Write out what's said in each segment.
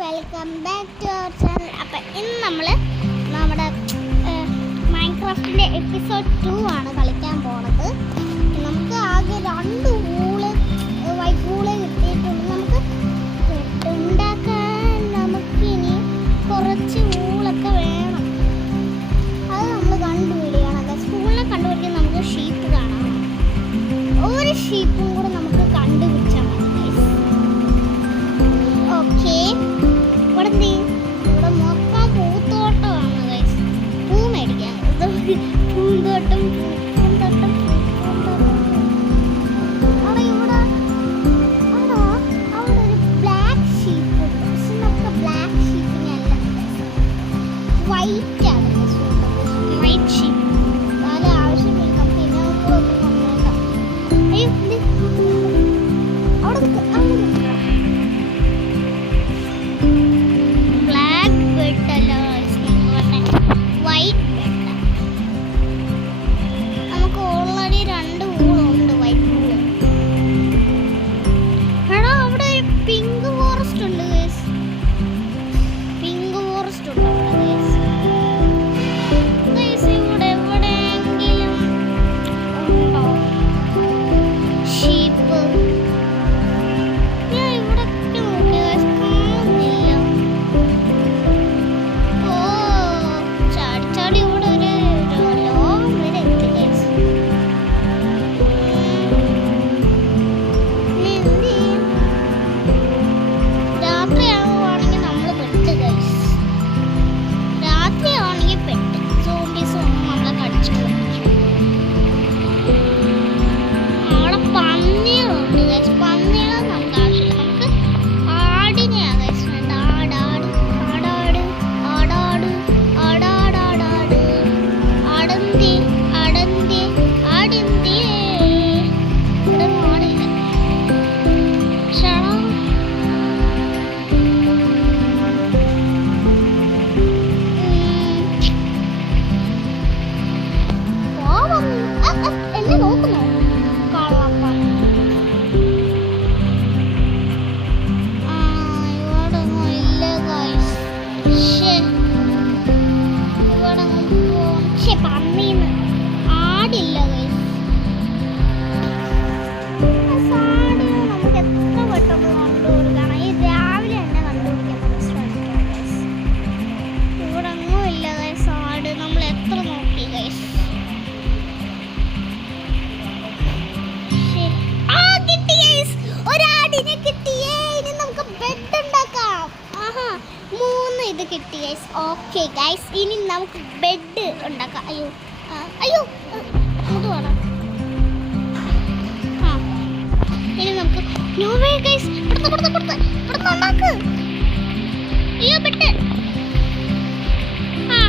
Welcome back to our channel. അപ്പം ഇന്ന് നമ്മൾ നമ്മുടെ മൈൻക്രാഫ്റ്റിൻ്റെ എപ്പിസോഡ് 2 ആണ് കളിക്കാൻ പോണത്. നമുക്ക് ആകെ 2 വൂള് വൈറ്റ് വൂള് കിട്ടിയിട്ടുണ്ട്. നമുക്ക് ഉണ്ടാക്കാൻ നമുക്കിനി കുറച്ച് വൂളൊക്കെ വേണം. അത് നമ്മൾ കണ്ടുപിടിക്കണം. സ്കൂളിനെ കണ്ടുപിടിക്കാൻ നമുക്ക് ഷീപ്പ് കാണാം. ഒരു ഷീപ്പും കൂടെ നമുക്ക് കണ്ടുപിടിച്ചാൽ മതി. ഓക്കെ, ഇവിടെ മൊത്തം പൂത്തോട്ടമാണ് ഗൈസ്. പൂ മേടിക്കാൻ പൂന്തോട്ടം പൂന്തോട്ടം അവിടെ ഇവിടെ അവിടെ ഒരു ബ്ലാക്ക് ഷീപ്പ് ഉണ്ട്. പക്ഷെ നമുക്ക് ബ്ലാക്ക് ഷീപ്പിനെ അല്ല, വൈറ്റ് ആണ്. വൈറ്റ് ഷീപ്പ് വളരെ ആവശ്യമില്ല. നമുക്ക് ഇതിനൊന്നും വന്നേക്കാം. അയ്യോ അവിടെ നമുക്ക് ഓൾറെഡി 2 വൂളുണ്ട് വൈറ്റ് വൂള്. എടാ അവിടെ ഒരു പിങ്ക് ഫോറസ്റ്റ് ഉണ്ട് ഗൈസ്. പിങ്ക് ഫോറസ്റ്റ് ഉണ്ട് അവിടെ ഗൈസ്. ഇവിടെ എവിടെയെങ്കിലും ഉണ്ടോ ഷീപ്പ്? ഞാൻ ഇവിടൊക്കെ നോക്കി ഗൈസ്, കാണുന്നില്ല. ഓ ചാടി ചാടി ഇവിടെ ഒരു ലോകം വരെ എത്തി ഗൈസ്. രാത്രിയാവുകയാണെങ്കിൽ നമ്മൾ പെട്ട് ഗൈസ്. രാത്രിയാണെങ്കിൽ പെട്ട് സോംബീസ് ഒന്നും നമ്മളെ കടിച്ചു കൊല്ലും. അവിടെ പന്നികളുണ്ട് ഗൈസ്. പന്നികൾ നമുക്ക് ആവശ്യമില്ല. നമുക്ക് ആടിനെയാണ് ഗൈസ് വേണ്ട. ആടാട് ആടാട് ആടാട് ആടാടാടാട് ആടന്തി ആടന്തി ആടിന്തി. ഇവിടെ ആടില്ല. ക്ഷണം എന്നെ നോക്കുന്നോ കള്ളപ്പൻ? ഇവിടെ ഒന്നും ഇല്ല ഗൈസ്. ഇവിടെ പന്നീന്ന് ആടില്ല ഗൈസ്. ആട് നമുക്ക് എത്ര പെട്ടെന്ന് കണ്ടുപിടിക്കണം. ഈ രാവിലെ തന്നെ കണ്ടുപിടിക്കാൻ ശ്രമിക്കാം ഗൈസ്. ഇവിടെ ഒന്നും ഇല്ല ഗൈസ്. ആട് നമ്മൾ എത്ര നോക്കി ഗൈസ്. കിട്ടി ഗൈസ്, ഒരാടിനെ കിട്ടിയേ. ഇനി നമുക്ക് ബെഡ് ഉണ്ടാക്കാം. ആഹാ 3 ഇത് കിട്ടി ഗൈസ്. ഓക്കെ ഗൈസ്, ഇനി നമുക്ക് ബെഡ് ഉണ്ടാക്കാം. അയ്യോ അയ്യോ അങ്ങോട്ട് വേണം. ആ ഇനി നമുക്ക് ന്യൂ വേ ഗൈസ്. ഇവിടുന്ന് ഉണ്ടാക്ക്. അയ്യോ ബെഡ്. ആ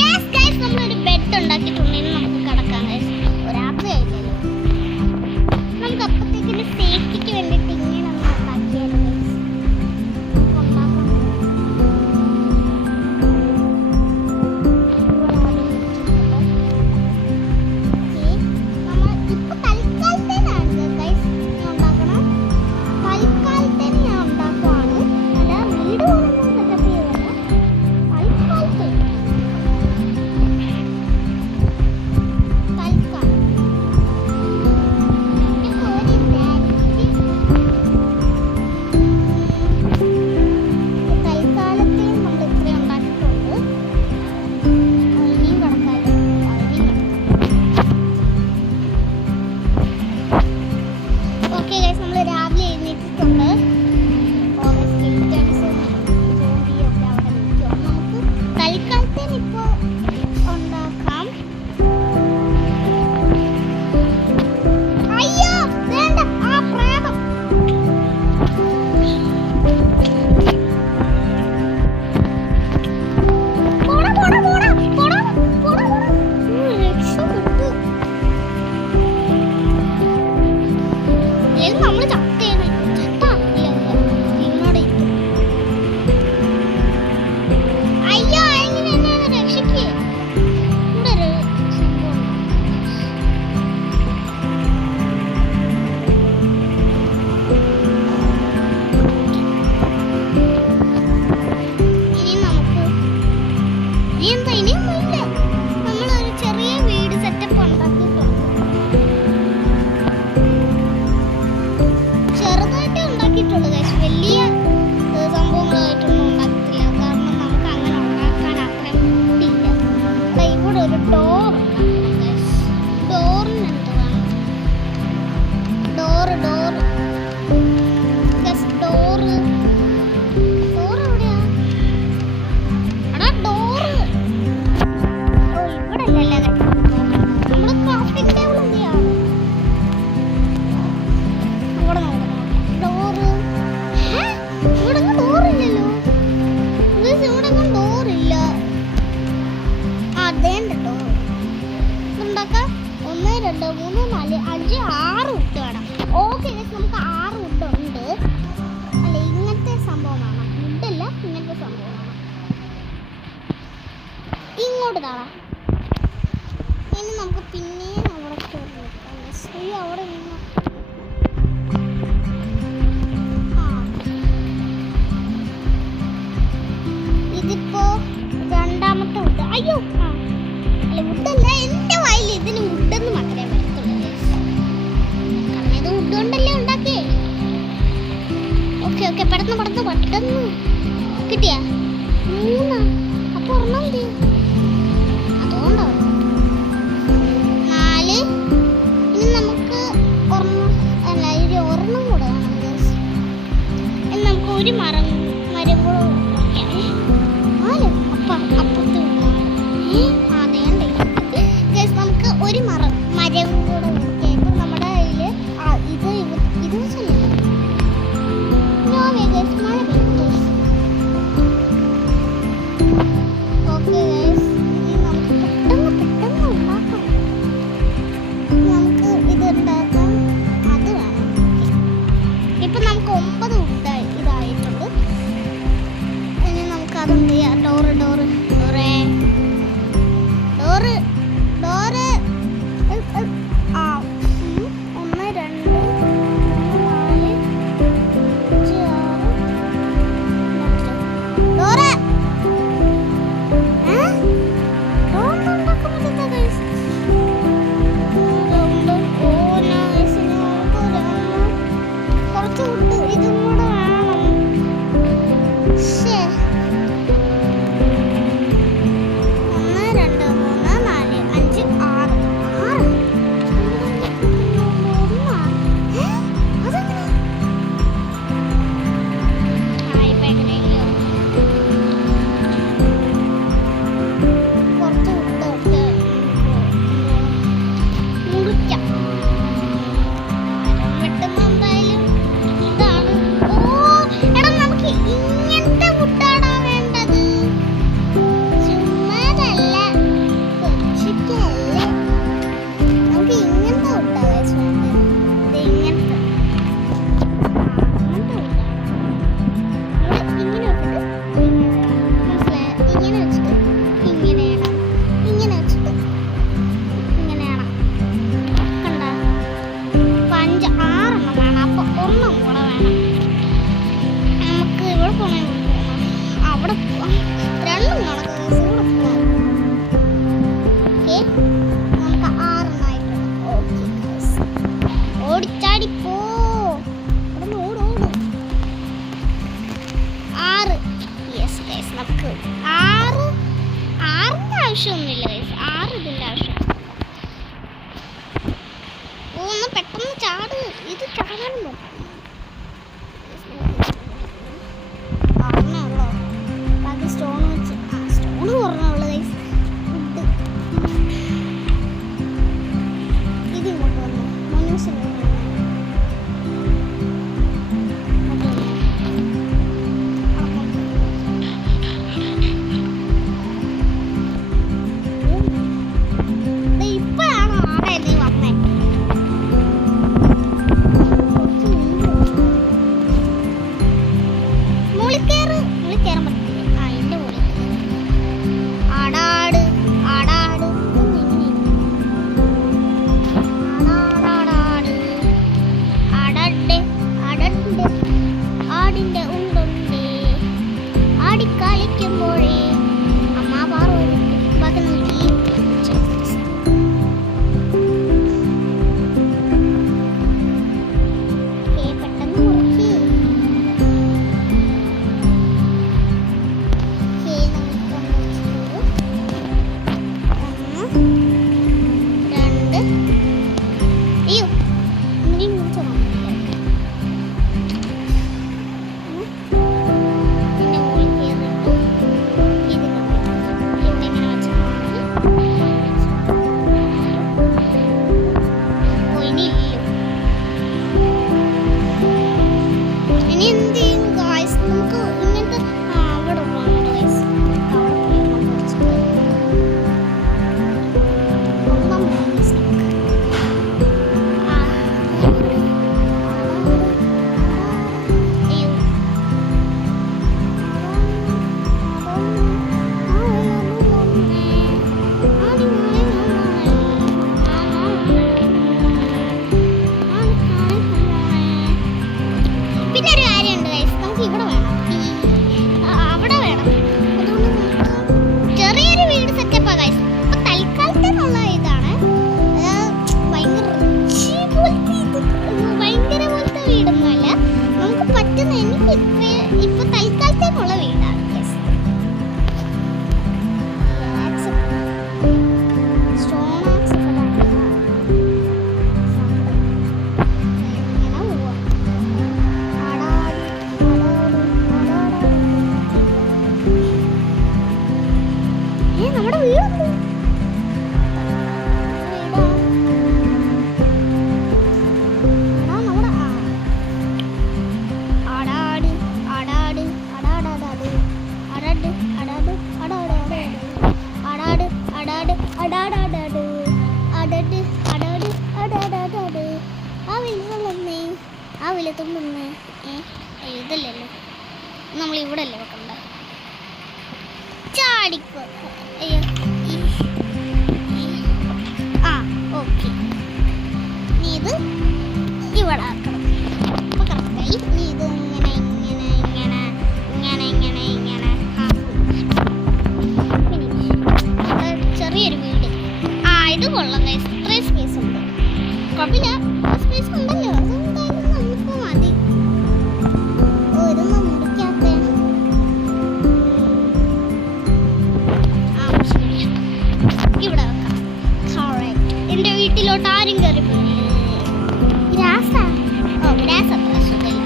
യെസ് ഗൈസ്, നമ്മളൊരു ബെഡ് ഉണ്ടാക്കിയിട്ടുണ്ട്. ഇനി നമുക്ക് കിടക്കാം ഗൈസ്. രാത്രി ആയില്ലല്ലോ. നമുക്ക് അപ്പത്തേക്കിന്റെ സേഫ്റ്റിക്ക് വേണ്ടിയിട്ട് ഇങ്ങനെ ഒന്ന് ഉണ്ടാക്കിയാലോ ഗൈസ്. ഇങ്ങോട്ട് താളാ. ഇനി നമുക്ക് പിന്നെ അവിടെ അവിടെ നിന്ന് ഇതിപ്പോ രണ്ടാമത്തെ വുഡ്. അയ്യോ അല്ല വുഡല്ല, എന്റെ വായിൽ ഇതിന് വുഡെന്ന് മാത്രമേ വരത്തുള്ളൂ. കാരണം ഇത് വുഡ് കൊണ്ടല്ലേ ഉണ്ടാക്കിയേ. ഓക്കെ ഓക്കെ, പെട്ടെന്ന് കിട്ടിയാ 3. അപ്പൊ ഒരെണ്ണം എന്ത് അതുകൊണ്ടോ 4. ഇനി നമുക്ക് ഒരെണ്ണം കൂടെ വേണം. ഇനി നമുക്ക് ഒരു മരം കൂടെ അപ്പുറത്ത് അതേണ്ടേ നമുക്ക് ഒരു മരം കൂടെ വെക്കാം. നമ്മുടെ കയ്യില് ഇത് വെച്ചല്ലേ മഴ പെയ്തു. ഓക്കെ നമുക്ക് പെട്ടെന്ന് ഉണ്ടാക്കണം. നമുക്ക് ഇത് ഉണ്ടാക്കാൻ അത് വേണം. ഇപ്പൊ നമുക്ക് 9 ഇതായിട്ടുണ്ട്. ഇനി നമുക്ക് അതെന്ത് ചെയ്യാം? ഡോറ് 6 ആവശ്യമൊന്നുമില്ല. 6 ഇതിൻ്റെ ആവശ്യം. ഒന്ന് പെട്ടെന്ന് ചാട്. ഇത് ചാടാൻ പറഞ്ഞുള്ളൂ. ബാക്കി സ്റ്റോൺ വെച്ച് സ്റ്റോൺ പറഞ്ഞുള്ളൂ. ഇത് ഇങ്ങോട്ട് വന്നു. മനുഷ്യൻ കാലത്തേക്കുള്ള വീടാണ്. നമ്മുടെ വീടുണ്ട്. ഇതല്ലല്ലോ നമ്മൾ ഇവിടെ അല്ലേ വെക്കണ്ട. ചാടിക്കോ. അയ്യോ ആ ഓക്കെ. നീ ഇത് ഇവിടെ ആക്കണം. അപ്പൊ കറക്റ്റായി. നീ ഇത് ഇങ്ങനെ ഇങ്ങനെ ഇങ്ങനെ ഇങ്ങനെ ഇങ്ങനെ ഇങ്ങനെ ചെറിയൊരു വീട്. ആ ഇത് കൊള്ളാം. ഇത്രയും സ്പേസ് ഉണ്ട്. കുഴപ്പമില്ല. സ്പേസ് ഉണ്ടല്ലോ. അതെന്തായാലും നമുക്ക് മതി. ഓ ഇതൊന്നും മുറിക്കാത്ത. ഇവിടെ വെക്കാം. എന്റെ വീട്ടിലോട്ട് ആരും കയറി പോയില്ലേ? ഗ്രാസ. ഓ ഗ്രാസ് അത്ര സുഖമില്ല.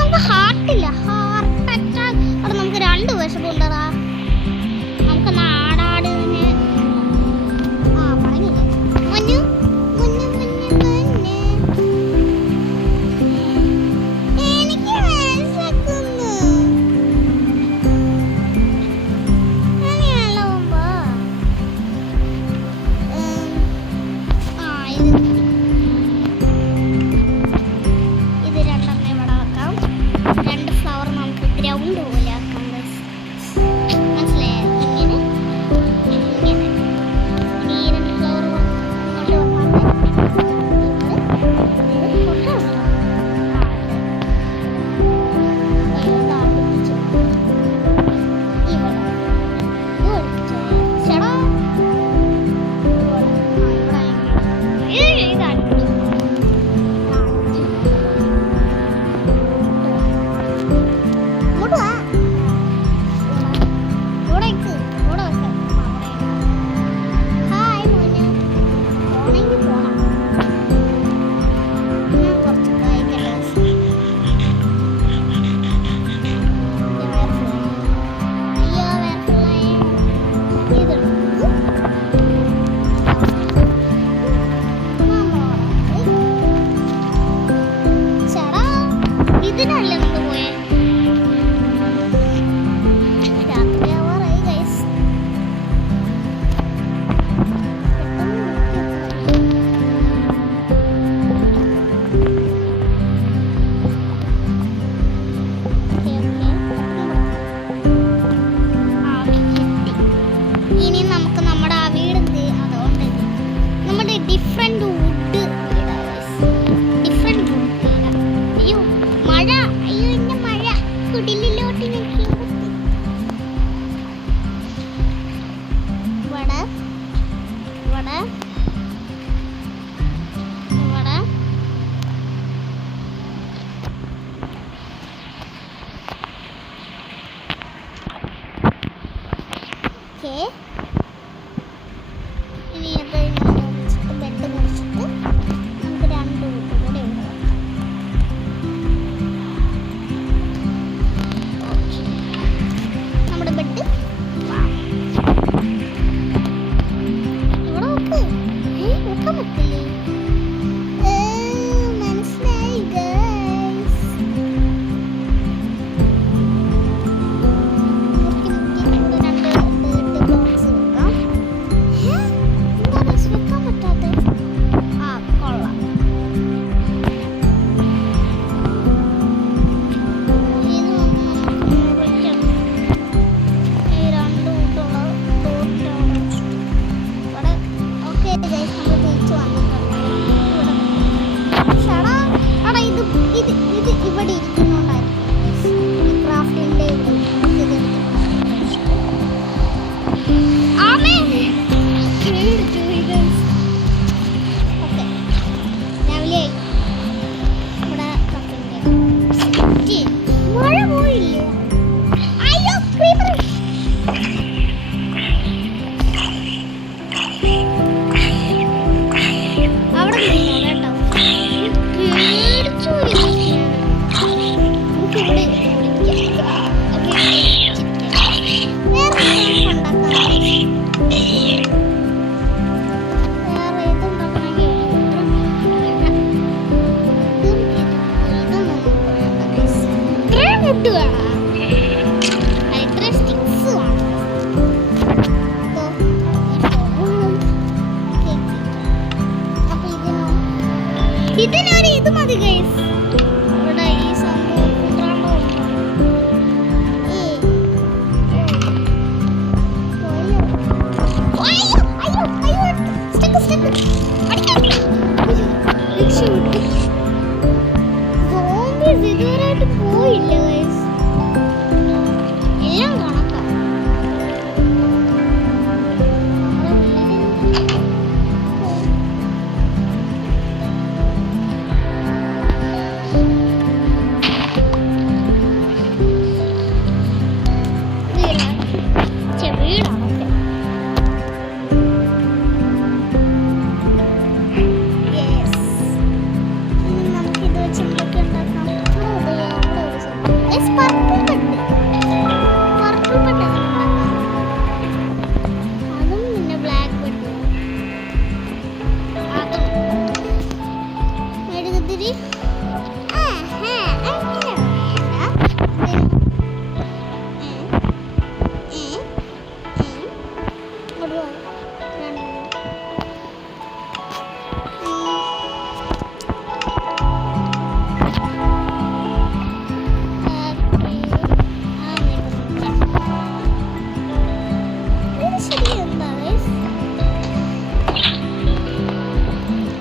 നമുക്ക് ഹാർട്ടില്ല. Heart attack. അവിടെ നമുക്ക് 2 വിഷമുണ്ടടാ. നമുക്ക് നാടാടിനെ ആ പറഞ്ഞില്ലേ മുന്നു മുന്നു മുന്നു മുന്നു. എനിക്ക് മനസ്സിലാക്കുന്നു. അങ്ങനെയല്ലോ ഇത് രണ്ടെണ്ണം ഇവിടെ വെക്കാം. 2 ഫ്ലവർ നമുക്ക് ഗ്രൗണ്ട് പോലെ ആക്കാം. മനസ്സിലായോ? ഇങ്ങനെ ഇങ്ങനെ ഈ 2 ഫ്ലവർ ഇതിനല്ലേ നമ്മൾ പോയേ? രാത്രി ആവാറായി ഗൈസ്. ഇനി നമുക്ക് നമ്മുടെ ആ വീടുണ്ട്. അതുകൊണ്ട് നമ്മുടെ ഡിഫറെന്റ് വുഡ് ഡിഫറെന്റ് വുഡ് വീടാ. അയ്യോ മഴ. അയ്യോ എന്റെ മഴ കുടിലോട്ട് നോക്കി. ഇവിടെ ഇവിടെ ഇവിടെ ഓക്കെ. ഇനി അത് ഇങ്ങനെ മുറിച്ചിട്ട് ബെഡ് മുറിച്ചിട്ട് നമുക്ക് 2 വുഡ് കൂടെ ഉണ്ട്. നമ്മുടെ ബെഡ് ഇവിടെ നോക്ക്. നോക്കാൻ പറ്റില്ലേ? മനസ്സിലായി ഗൈസ്. മുറുക്കി മുറുക്കി ഇവിടെ 2 ബോക്സ് ബെഡ് വേണം. എത്ര സ്റ്റിക്സ് വേണം. അപ്പൊ ഇതിനൊരു ഇത് മതി ഗൈസ്. ഇവിടെ ഈ സംഭവം ഇതുവരായിട്ട് പോയില്ല ഗൈസ്. എല്ലാം കണക്കാം. വീടാണൊക്കെ. നമുക്കിത് വെച്ച് എന്തൊക്കെ ഉണ്ടാക്കാം. അതും പിന്നെ ബ്ലാക്ക് ബെഡ് അതും മെഴുകുതിരി.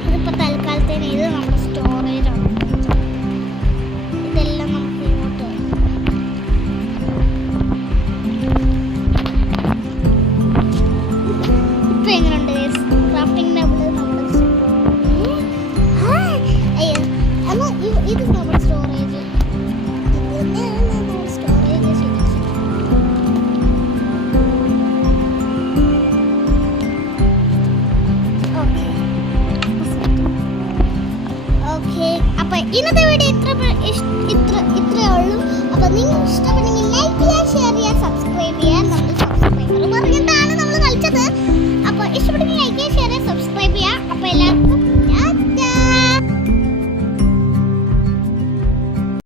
ഇതിപ്പോ തൽക്കാലത്തേന് ഇത് നമ്മുടെ സ്റ്റോറേജ് ആണ്. ഇതെല്ലാം നമുക്ക് ഇങ്ങോട്ട് ഇപ്പൊ എങ്ങനെയുണ്ട് ക്രാഫ്റ്റിംഗ് ടേബിൾ നമ്മുടെ ഇത് നമ്മുടെ സ്റ്റോറേജ്. സ്റ്റോറേജ് ശരി. അപ്പൊ ഇന്നത്തെ വീഡിയോ ഇത്രയേ ഉള്ളൂ. അപ്പൊ നിങ്ങൾ ഇഷ്ടപ്പെട്ടെങ്കിൽ ലൈക്ക് ചെയ്യുക, ഷെയർ ചെയ്യുക, സബ്സ്ക്രൈബ് ചെയ്യുക. നമ്മൾ സബ്സ്ക്രൈബർ പറഞ്ഞിട്ടാണ് നമ്മൾ കളിച്ചത്. അപ്പൊ ഇഷ്ടപ്പെട്ട